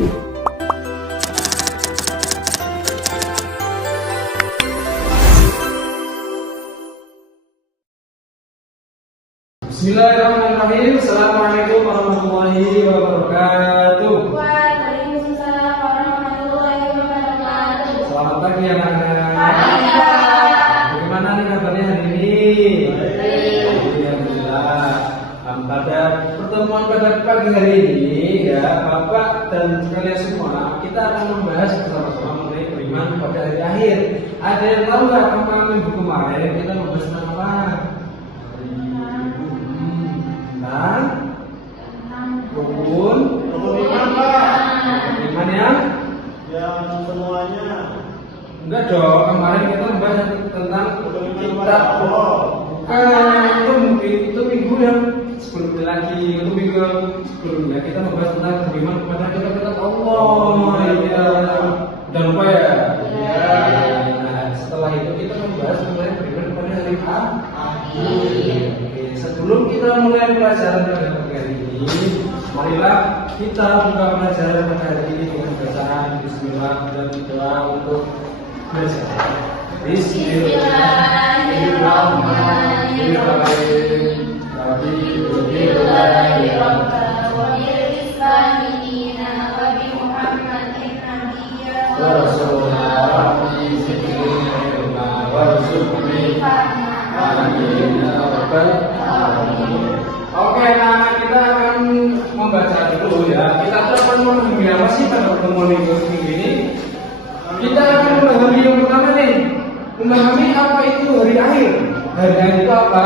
Bismillahirrahmanirrahim. Assalamualaikum warahmatullahi wabarakatuh. Waalaikumsalam warahmatullahi wabarakatuh. Selamat pagi anak-anak. Pagi, Pak. Bagaimana nih kabarnya hari ini? Baik. Alhamdulillah. Pada pertemuan pada pagi hari ini ya, Bapak dan kalian semua, kita akan membahas bersama-sama mengenai beriman pada hari akhir. Ada yang tahu nggak apa minggu kemarin kita membahas tentang apa? Rukun iman, Pak. iman yang Semuanya. enggak dong, kemarin kita membahas tentang kitab Allah. bukan itu minggu yang sebelumnya lagi, itu minggu yang sebelumnya kita membahas tentang beriman kepada kitab Allah. Iya, udah lupa ya? Nah, setelah itu kita membahas mengenai beriman kepada hari akhir. Oke, sebelum kita mulai pelajaran pada pagi hari ini, marilah kita buka pelajaran pada hari ini dengan bacaan Bismillah dan doa untuk belajar. Bismillahirrahmanirrahim. Oke, nah kita akan membaca dulu ya. Kita akan memahami apa sih pada pertemuan minggu ini? Kita akan memahami yang pertama nih, memahami apa itu hari akhir. Hari akhir itu apa?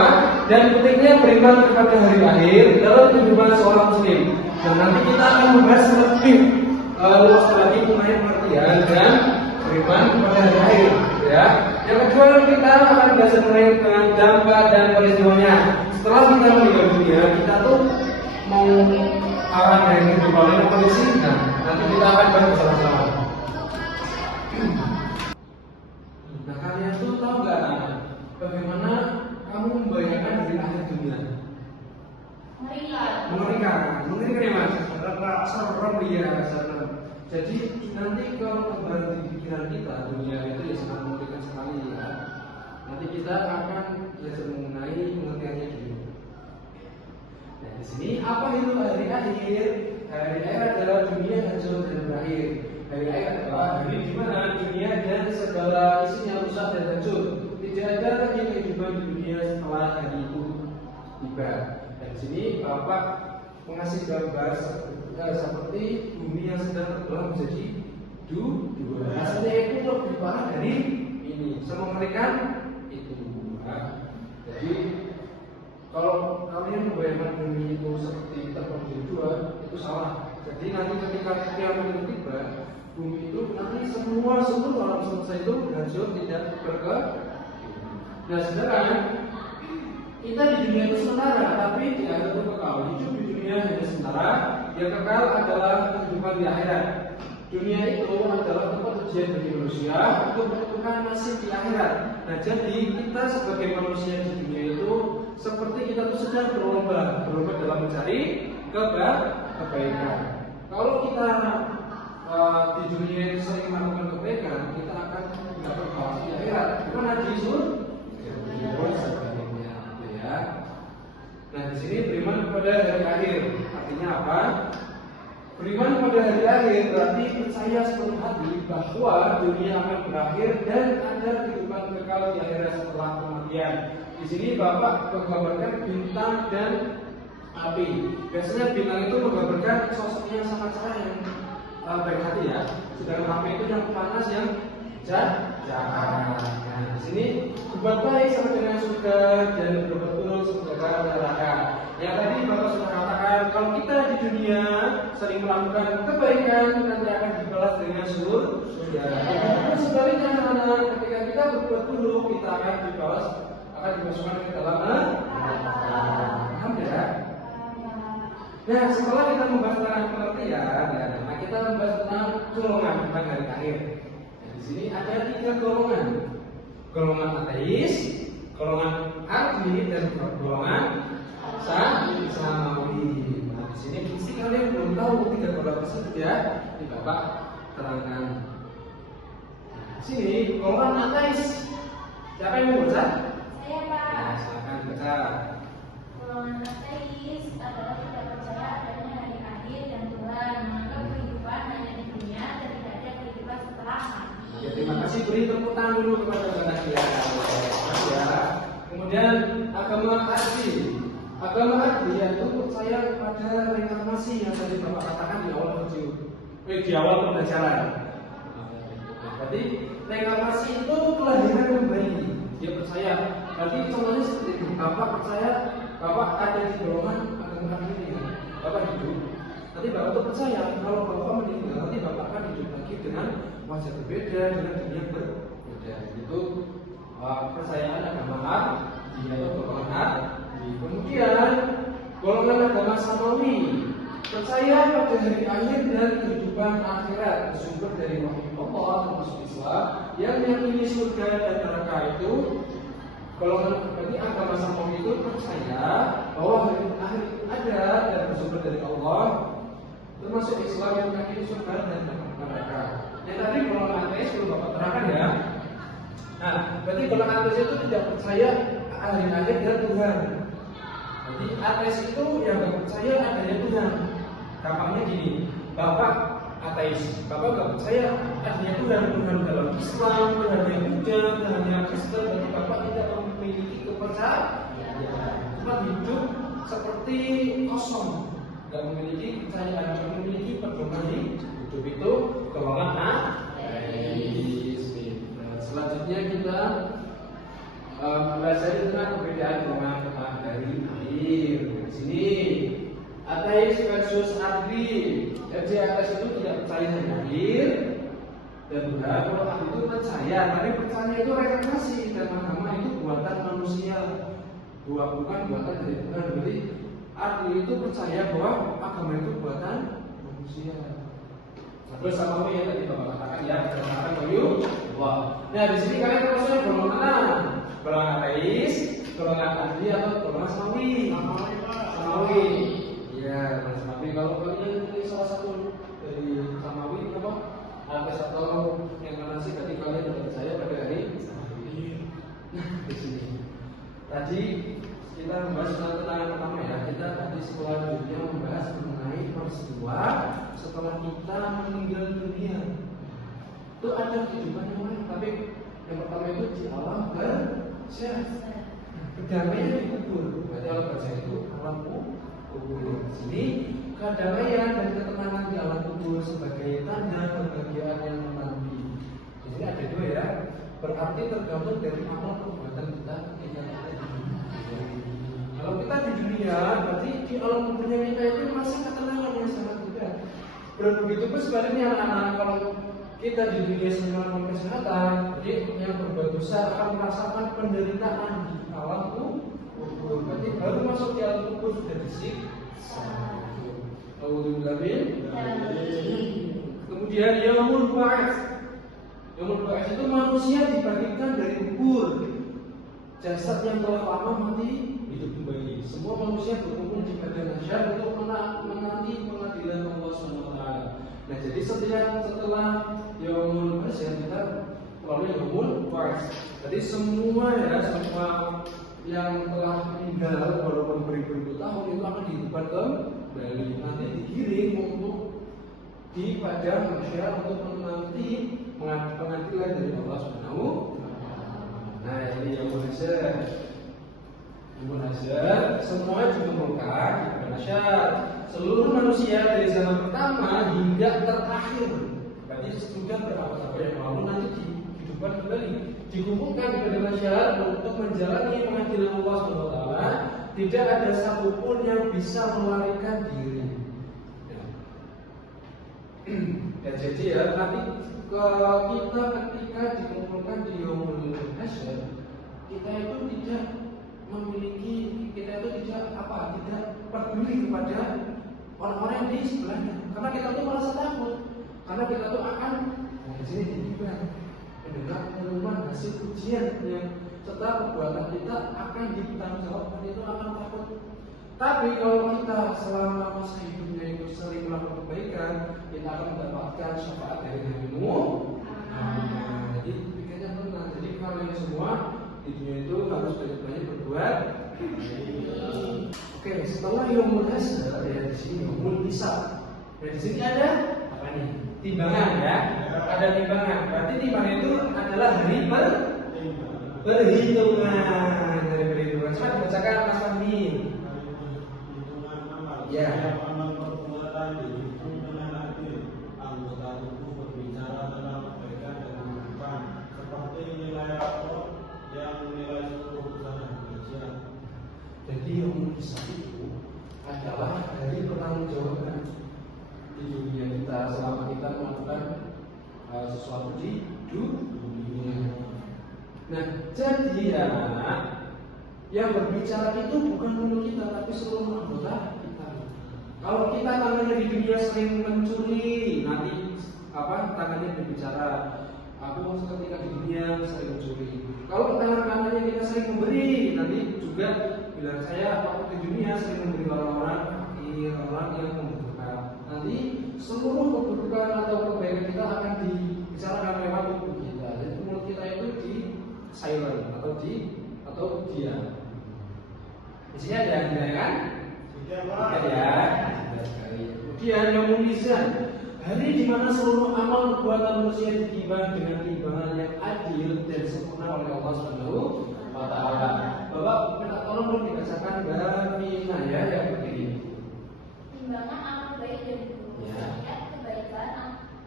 Dan pentingnya beriman kepada hari akhir dalam kehidupan seorang muslim. Dan nanti kita akan membahas lebih luas lagi mengenai pengertian dan beriman kepada hari akhir. Ya. Yang kedua kita akan belajar mengenai dampak dan peristiwanya. Setelah kita meninggal dunia, kita tuh mau arah dari kehidupan ini kondisi. Nah, nanti kita akan bahas bersama-sama. Nah, kalian tuh tahu nggak bagaimana kamu membayangkan di akhir dunia? Mengerikan ya mas. Serem ya, serem. Jadi nanti kalau kembali di pikiran kita, dunia itu ya sangat mengerikan sekali ya. Nanti kita akan belajar mengenai pengertiannya dulu. Nah, di sini apa itu hari akhir? Hari akhir adalah dunia hancur dan berakhir. Hari akhir adalah hari di mana dunia dan segala isinya rusak dan hancur. Tidak ada lagi kehidupan di dunia setelah hari itu tiba. Dan di sini Bapak mengasih gambar seperti bumi yang sedang terbelah menjadi dua. Rasanya itu lebih parah dari ini. Semengerikan itu. Nah, jadi kalau kalian membayangkan bumi itu seperti terbang menjadi dua, itu salah. Jadi nanti ketika kiamat itu tiba, bumi itu nanti semua alam semesta itu hancur, tidak berke. Nah, sedangkan kita di dunia itu sementara, tapi di akhirat itu kekal. Hidup di dunia hanya sementara, yang kekal adalah kehidupan di akhirat. Dunia itu adalah tempat ujian bagi manusia untuk menentukan nasib di akhirat. Nah, jadi kita sebagai manusia di dunia itu seperti kita tuh sedang berlomba dalam mencari kebaikan. Kalau kita di dunia itu sering melakukan kebaikan, kita akan tidak berbahagia di akhirat. Bukan di surga. Nah, di sini beriman kepada hari akhir. Artinya apa? Beriman pada hari akhir berarti percaya sepenuh hati bahwa dunia akan berakhir dan ada kehidupan kekal di akhirat setelah kematian. Di sini Bapak menggambarkan bintang dan api. Biasanya bintang itu menggambarkan sosoknya yang sangat sayang, baik hati ya. Sedangkan api itu yang panas, yang jahat. Nah, di sini berbuat baik sama dengan surga dan berbuat buruk sebagai neraka. Yang tadi Bapak sudah katakan, kalau kita di dunia sering melakukan kebaikan, nanti akan dibalas dengan surga. Sebaliknya anak-anak, ketika kita berbuat buruk, kita akan dimasukkan ke dalam neraka. Paham ya? Nah, setelah kita membahas tentang pengertian, nah kita membahas tentang golongan tentang hari akhir. Di sini ada 3 golongan. Golongan ateis, golongan atei, dan golongan samawi. Nah, Di sini pasti kalian belum tahu tiga golongan tersebut ya. Ini Bapak terangkan. Sini golongan ateis. Siapa yang mau baca? Saya Pak. Nah, silakan baca. Golongan ateis adalah tidak percaya adanya hari akhir dan Tuhan, menganggap kehidupan hanya di dunia dan tidak ada kehidupan setelah mati. Ya, terima kasih, beri tepuk tangan dulu kepada Bapak ya. Ya. Kemudian agama Ardi. Agama Ardi yaitu percaya pada reinkarnasi yang tadi Bapak katakan di awal pembelajaran. Jadi reinkarnasi itu kelahiran kembali. Dia percaya. Berarti contohnya seperti itu. Bapak percaya Bapak ada di golongan agama ini. Bapak hidup. Nanti Bapak itu percaya kalau Bapak meninggal nanti Bapak akan hidup lagi dengan wajah berbeda, dengan dunia berbeda. Itu percayaan agama Ardi atau golongan Ardi. Kemudian golongan agama Samawi percaya pada hari akhir dan kehidupan akhirat bersumber dari wahyu Allah termasuk Islam yang meyakini surga dan neraka itu. Golongan berarti agama Samawi itu percaya bahwa hari akhir itu ada dan bersumber dari Allah termasuk Islam yang meyakini surga dan neraka. Yang tadi golongan ateis belum Bapak terangkan ya. Nah, berarti golongan ateis itu tidak percaya hari akhir dan Tuhan. Jadi ateis itu yang nggak percaya adanya Tuhan. Gampangnya gini, Bapak ateis, Bapak nggak percaya adanya Tuhan dalam Islam, Tuhan yang Buddha, Tuhan yang Kristen, dan Bapak tidak memiliki kepercayaan. Cuma hidup seperti kosong, nggak memiliki kepercayaan, nggak memiliki pedoman hidup itu golongan ateis. Selanjutnya kita belajar tentang perbedaan golongan dari akhir. Di sini ateis versus Ardi. Jadi ateis itu tidak percaya dengan akhir dan Tuhan. Kalau Ardi itu percaya, tapi percaya itu reinkarnasi dan agama itu buatan manusia, bukan buatan dari Tuhan. Jadi Ardi itu percaya bahwa agama itu buatan manusia. Terus sama yang tadi Bapak katakan ya, berdasarkan wahyu Allah. Nah di sini kalian terusnya golongan golongan ateis, golongan Ardi atau golongan Samawi. Samawi. Ya, Samawi. Kalau kalian pilih salah satu dari Samawi apa? Ateis atau yang mana sih? Berarti kalian tidak percaya pada hari Samawi. Nah di sini tadi kita membahas tentang keterangan pertama ya. Kita di selanjutnya membahas mengenai peristiwa setelah kita meninggal dunia. Itu ada kehidupan yang lain, tapi yang pertama itu di alam barzah. Kedamaian di kubur. Berarti alam barzah itu alam kubur. Di sini kedamaian dan ketenangan di alam kubur sebagai tanda kebahagiaan yang menanti. Di sini ada dua ya. Berarti tergantung dari amal perbuatan kita ketika kita di dunia. Kalau kita di dunia, berarti di alam kuburnya kita itu masih ketenangan yang sangat juga. Dan begitu pun sebaliknya anak-anak, kalau kita di dunia senang kesehatan, jadi yang berbuat dosa akan merasakan penderitaan di alam kubur. Berarti baru masuk di alam kubur sudah disiksa. Kemudian yaumul ba'ats. Yaumul ba'ats itu manusia dibangkitkan dari kubur. Jasad yang telah lama mati hidup kembali. Semua manusia berkumpul di padang mahsyar untuk menanti pengadilan Allah SWT. Nah, jadi setelah yaumul ba'ats kita melalui yaumul ba'ats. Jadi semua yang telah meninggal walaupun beribu-ribu tahun itu akan dihidupkan kembali. Nanti digiring untuk di padang mahsyar untuk menanti pengadilan dari Allah Subhanahu. Nah, ini yaumul ba'ats. Yaumul ba'ats semua dikumpulkan di padang mahsyar. Seluruh manusia dari zaman pertama hingga terakhir. Berarti sudah berapa yang lalu nanti dihidupkan kembali, dikumpulkan di padang mahsyar untuk menjalani pengadilan Allah SWT. Tidak ada satupun yang bisa melarikan diri. Ya, jadi ya, tapi kita ketika dikumpulkan di yaumul mahsyar, kita itu tidak memiliki, kita itu tidak peduli kepada orang-orang yang di sebelahnya, karena kita itu merasa takut, karena kita itu akan di sini ditimbang mendengar pengumuman hasil ujian yang serta perbuatan kita akan ditanggung jawab, dan itu akan takut. Tapi kalau kita selama masa hidupnya itu sering melakukan kebaikan, kita akan mendapatkan syafaat dari Nabi-Mu. Jadi pikirnya tenang. Jadi kalian semua di dunia itu harus banyak berbuat. Oke, setelah Yaumul Hasr ya di sini Yaumul Hisab. Dan di sini ada apa nih? Timbangan ya. Ada timbangan. Berarti timbangan itu adalah hari perhitungan. Dari perhitungan. Coba dibacakan Mas Fahmi. Ya. Amal perbuatan dihitung dengan adil. Anggota tubuh berbicara tentang kebaikan dan keburukan, seperti nilai rapor yang menilai seluruh usaha Indonesia. Jadi Yaumul Hisab itu adalah dari pertanggungjawaban di dunia kita selama kita melakukan sesuatu di dunia. Nah, jadi ya, yang berbicara itu bukan mulut kita tapi seluruh anggota kita. Kalau kita tangannya di dunia sering mencuri, nanti tangannya berbicara. Aku ketika di dunia sering mencuri. Kalau tangan kanannya kita sering memberi, nanti juga bilang saya waktu di dunia sering memberi orang-orang fakir, orang yang membutuhkan. Nanti seluruh kebutuhan atau kebaikan kita akan dibicarakan lewat mulut kita. Jadi mulut kita itu di silent atau diam. Di sini ada yang kan? Sudah ya. Kemudian Yaumul Mizan, hari di mana seluruh amal perbuatan manusia ditimbang dengan timbangan yang adil dan sempurna oleh Allah Subhanahu wa Ta'ala. Bapak minta tolong dong dibacakan Bafina ya yang begini. Timbangan amal baik dan buruk, setiap kebaikan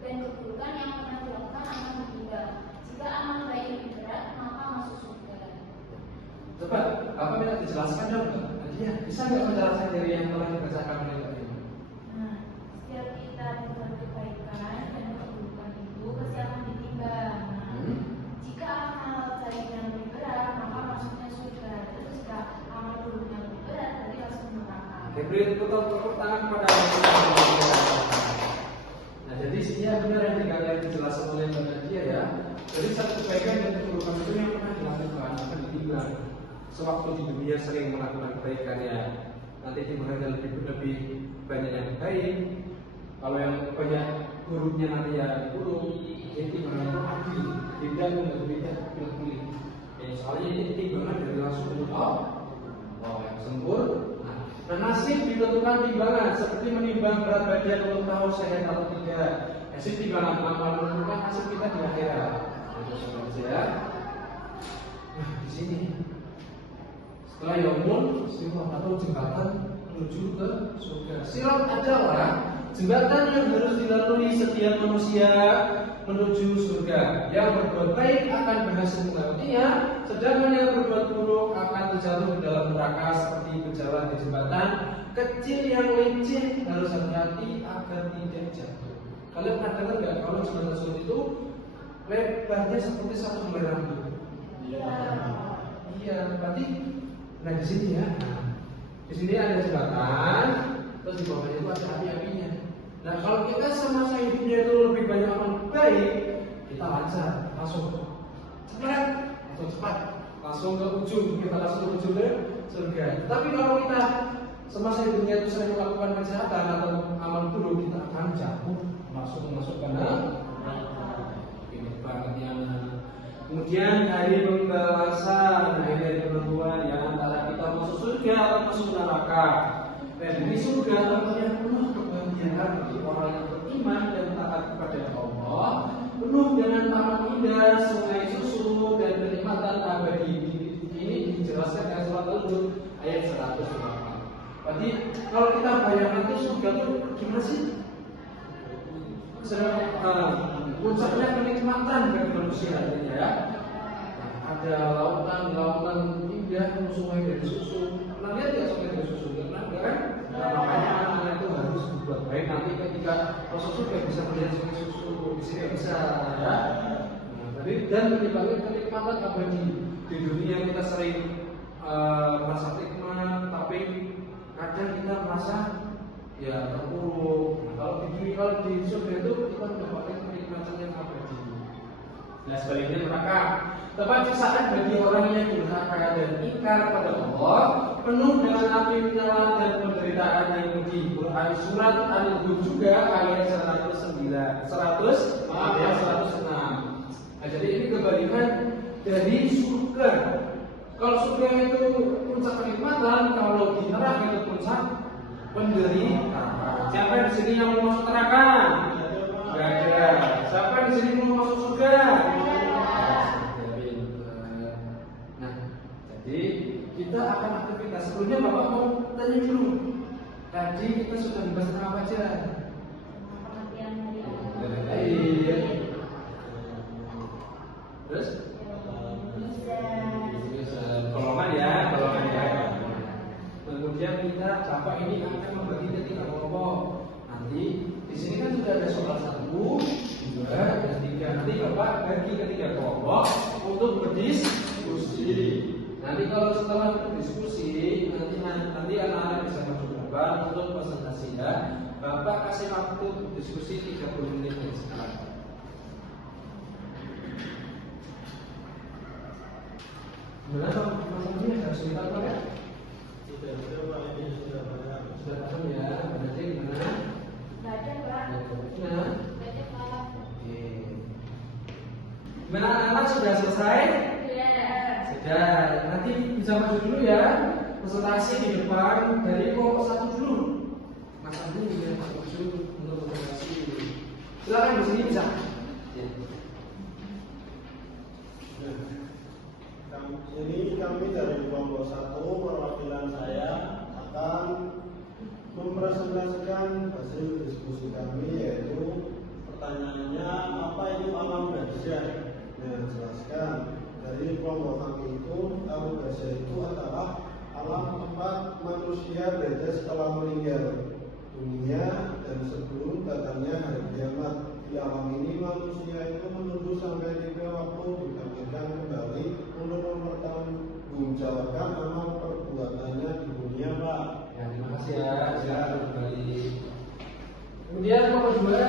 dan keburukan yang pernah dilakukan akan ditimbang. Jika amal baik lebih berat, maka masuk surga. Coba Bapak minta dijelaskan dong. Nadia, bisa nggak menjelaskan dari yang telah dibacakan oleh Bapak ini? Nah, setiap kita berbuat kebaikan dan keburukan itu pasti akan ditimbang. Nah, jika amal baik yang lebih berat, maka masuknya surga. Terus jika amal buruknya lebih berat, berarti langsung neraka. Oke, beri tepuk tangan kepada Nah, jadi isinya benar yang dikatakan dijelaskan oleh Mbak Nadia ya. Jadi satu kebaikan dan keburukan itu yang pernah dilakukan akan ditimbang. Sewaktu di dunia sering melakukan kebaikan ya, nanti timbangannya lebih banyak yang baik. Kalau yang banyak buruknya nanti ya buruk. Jadi timbangannya itu adil, tidak berbeda pilih-pilih. Soalnya ini timbangan dari langsung yang sempurna. Nah, nasib ditentukan timbangan seperti menimbang berat badan untuk tahu sehat atau tidak. Nasib timbangan amal menentukan nasib kita di akhirat. Ya. Nah, di sini setelah Yaumul Sirat atau jembatan menuju ke surga. Sirat adalah jembatan yang harus dilalui setiap manusia menuju surga. Yang berbuat baik akan berhasil melewatinya, sedangkan yang berbuat buruk akan terjatuh di dalam neraka seperti berjalan di jembatan kecil yang licin. Harus hati-hati agar tidak jatuh. Kalian pernah dengar nggak kalau jembatan surga itu lebarnya seperti satu helai rambut? Iya, berarti nah di sini ya. Di sini ada jembatan, terus di bawahnya itu ada api-apinya. Nah, kalau kita semasa hidupnya itu lebih banyak amal baik, kita lancar, langsung cepat, langsung ke ujung, kita langsung ke ujung ke surga. Tapi kalau kita semasa hidupnya itu sering melakukan kejahatan atau amal buruk, kita akan jatuh masuk ke neraka. Ini bangetnya. Kemudian hari pembalasan, hari penentuan ya antara kita masuk surga atau masuk neraka. Dan di surga tempatnya penuh kebahagiaan bagi orang yang beriman dan taat kepada Allah, penuh dengan taman indah, sungai susu dan kenikmatan abadi. Ini dijelaskan dalam surat Al-Hud ayat 108. Berarti kalau kita bayangkan itu surga itu gimana sih? Puncaknya kenikmatan bagi manusia ya. Ada lautan indah, sungai dari susu. Pernah lihat ya sungai dari susu? Pernah kan? Nah, makanya anak-anak itu harus berbuat baik. Nanti ketika masuk surga bisa melihat sungai susu, di sini bisa ya. Dan kenikmatan abadi. Di dunia kita sering merasa nikmat, tapi kadang kita merasa ya terpuruk. Kalau di surga itu kita mendapatkan kenikmatan yang abadi. Nah, sebaliknya neraka tempat siksaan bagi orang yang durhaka dan ingkar pada Allah, penuh dengan api menyala dan penderitaan yang pedih. Quran surat Al-Hud juga ayat 106. Nah, jadi ini kebalikan dari surga. Kalau surga itu puncak kenikmatan, kalau di neraka itu puncak penderitaan. Siapa di sini yang mau masuk neraka? Gak ada. Siapa di sini mau masuk surga? Nah, jadi kita akan aktivitas. Sebelumnya Bapak mau tanya dulu. Tadi kita sudah membahas tentang apa aja? Pengertian dari Iya. Terus? Golongan ya. Kemudian kita Bapak ini akan membagi ke 3 kelompok. Nanti di sini kan sudah ada soal 1, 2, dan 3. Nanti Bapak bagi ke 3 kelompok untuk berdiskusi. Nanti kalau setelah berdiskusi, nanti anak-anak bisa mencoba untuk presentasi ya. Bapak kasih waktu diskusi 30 menit dari sekarang. Gimana Mas Andi ada cerita apa ya? Sudah Pak, ini sudah banyak. Sudah paham ya? Berarti gimana? baca Pak. Nah, Baca Pak. oke. Gimana anak-anak sudah selesai? Iya. Sudah. Nanti bisa maju dulu ya. Presentasi di depan dari kelompok 1 dulu. Mas Andi ya maju untuk presentasi. Silakan di sini bisa. Ini kami dari kelompok 1, perwakilan saya akan mempresentasikan hasil diskusi kami, yaitu pertanyaannya apa itu alam barzah. Jelaskan dari kelompok kami itu alam barzah itu adalah alam tempat manusia berada setelah meninggal dunia dan sebelum datangnya hari kiamat. Di alam ini manusia itu menunggu sampai tiba waktu dibangkitkan kembali untuk mempertanggungjawabkan amal perbuatannya di dunia, Pak. Ya, terima kasih ya. Silakan kembali. Kemudian kelompok 2.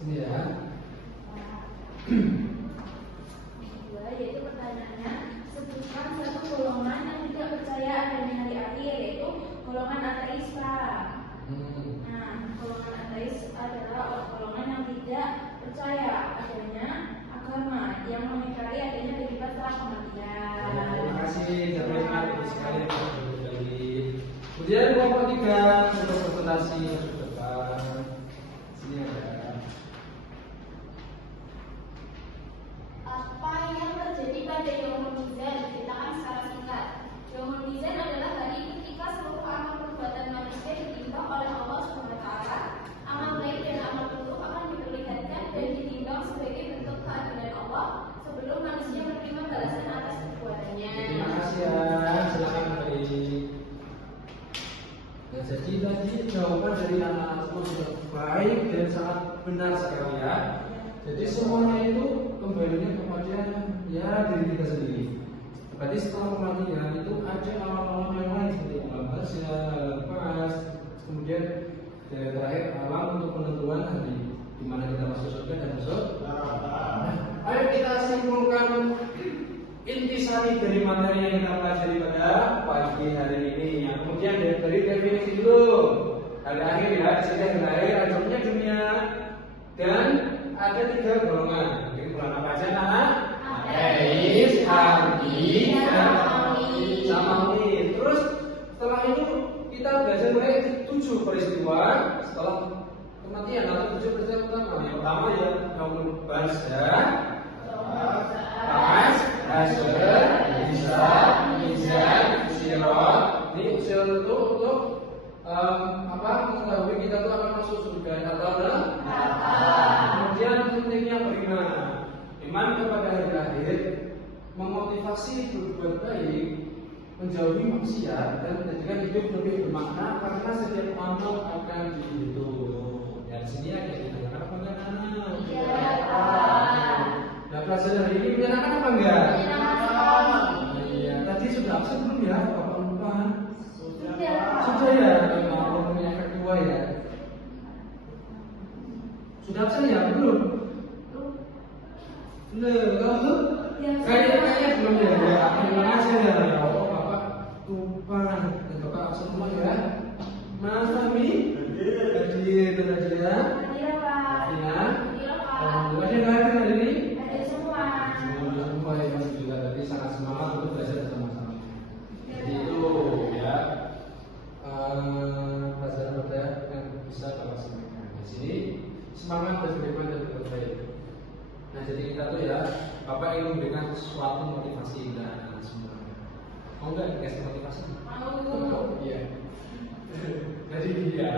Sini ya. Kedua, yaitu pertanyaannya, sebutkan satu golongan yang tidak percaya adanya hari akhir, yaitu golongan ateis, Pak. Nah, golongan ateis adalah golongan yang tidak percaya adanya agama, yang mengingkari adanya kehidupan setelah kematian. Terima kasih, terima kasih sekali kembali. Kemudian kelompok 3 untuk presentasi ke depan. Sini ada. Apa yang terjadi pada Yaumul Mizan? Diceritakan secara singkat. Yaumul Mizan adalah hari ketika seluruh amal perbuatan manusia ditimbang oleh Allah SWT. Amal baik dan amal buruk akan diperlihatkan dan ditimbang sebagai bentuk keadilan Allah sebelum manusia menerima balasan atas perbuatannya. Terima kasih ya. Silakan kembali. Nah, jadi tadi jawaban dari anak-anak semua sudah baik dan sangat benar sekali ya. Jadi semuanya itu kembalinya kepada ya diri kita sendiri. Berarti setelah kematian itu ada alam-alam yang lain seperti alam barzah, alam pas, kemudian yang terakhir alam untuk penentuan hari di mana kita masuk surga dan masuk neraka. Ayo kita simpulkan intisari dari materi yang kita pelajari pada pagi hari ini. Yang kemudian dari definisi dulu. Hari akhir ya, di sini hari akhir, adanya dunia dan ada 3 golongan. Jadi golongan apa aja anak? Ateis, arti, dan samawi. Terus setelah itu kita belajar mulai 7 peristiwa setelah kematian atau 7 peristiwa pertama. Yang pertama ya Yaumul Barzah, Pas, Hasyr, Hisab, Mizan, Sirat. Ini usia itu untuk mengetahui kita itu akan masuk surga atau neraka. Kemudian pentingnya bagaimana? Iman kepada hari akhir, memotivasi berbuat baik, menjauhi maksiat dan menjadikan hidup lebih bermakna karena setiap amal akan dihitung. Dan sini ada dikatakan apa enggak? Iya, Nah, pelajaran hari ini menyenangkan apa enggak? Menyenangkan. Iya, tadi sudah absen belum ya? Bapak lupa. Sudah. Sudah ya, kalau punya kedua ya. Sudah absen ya? Belum? Belum. Kayaknya belum ya. Terima kasih ya. Oh, Bapak lupa dan Bapak semua ya. Mas Fahmi, hadir tadi ya. Hadir Pak. Ya. Iya, Pak. Alhamdulillah dia nggak hadir hari ini. Hadir semua. Semua ya Mas juga tadi sangat semangat untuk belajar bersama-sama. Jadi itu ya pelajaran pada yang bisa Bapak sampaikan di sini. Semangat dan beriman dan berbaik. Nah jadi kita tuh ya, Bapak ingin memberikan suatu motivasi dan semua. Mau nggak dikasih motivasi? Mau. Iya. Jadi dia,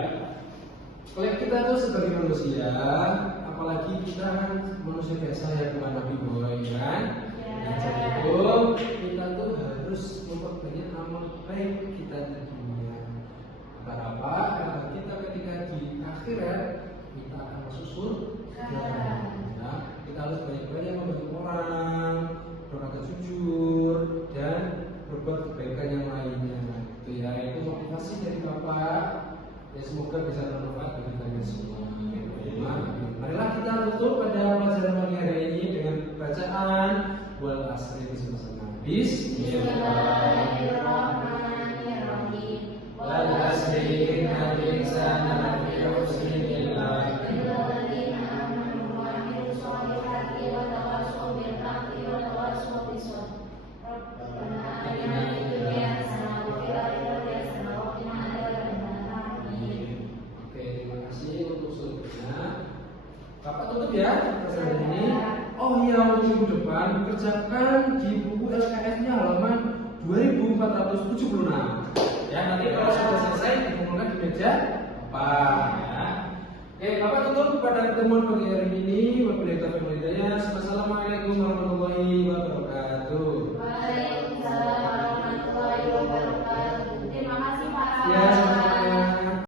kalau kita tuh sebagai manusia, apalagi kita kan manusia biasa ya bukan nabi boy kan? Nah, jadi itu kita tuh harus memperbanyak amal baik kita di dunia. Apa kita ketika di akhirat kita akan masuk surga. Nah, kita harus banyak-banyak membantu orang, berkata jujur dan berbuat kebaikan yang lainnya. Itu ya, itu motivasi dari Bapak. Ya semoga bisa bermanfaat bagi kalian semua. Marilah kita tutup pada pelajaran pagi hari ini dengan bacaan wal asri bersama-sama. Bismillahirrahmanirrahim. Wal asri innal insana lafi khusrin illa Illalladzina amanu wa amilus solihati wa tawassaw bil haqqi wa tawassaw bis sabr. Rabbana atina fid dunya hasanah wa fil akhirati hasanah wa qina adzabannar. Oke, terima kasih untuk seluruhnya. Bapak tutup ya pelajaran ini. Oh iya, untuk minggu depan kerjakan di buku LKS-nya halaman 2476. Ya, nanti kalau sudah selesai dikumpulkan di meja Bapak ya. Oke, Bapak tutup pada pertemuan pagi hari ini. Wabillahi taufiq wal hidayah. Wassalamualaikum warahmatullahi wabarakatuh. Waalaikumsalam.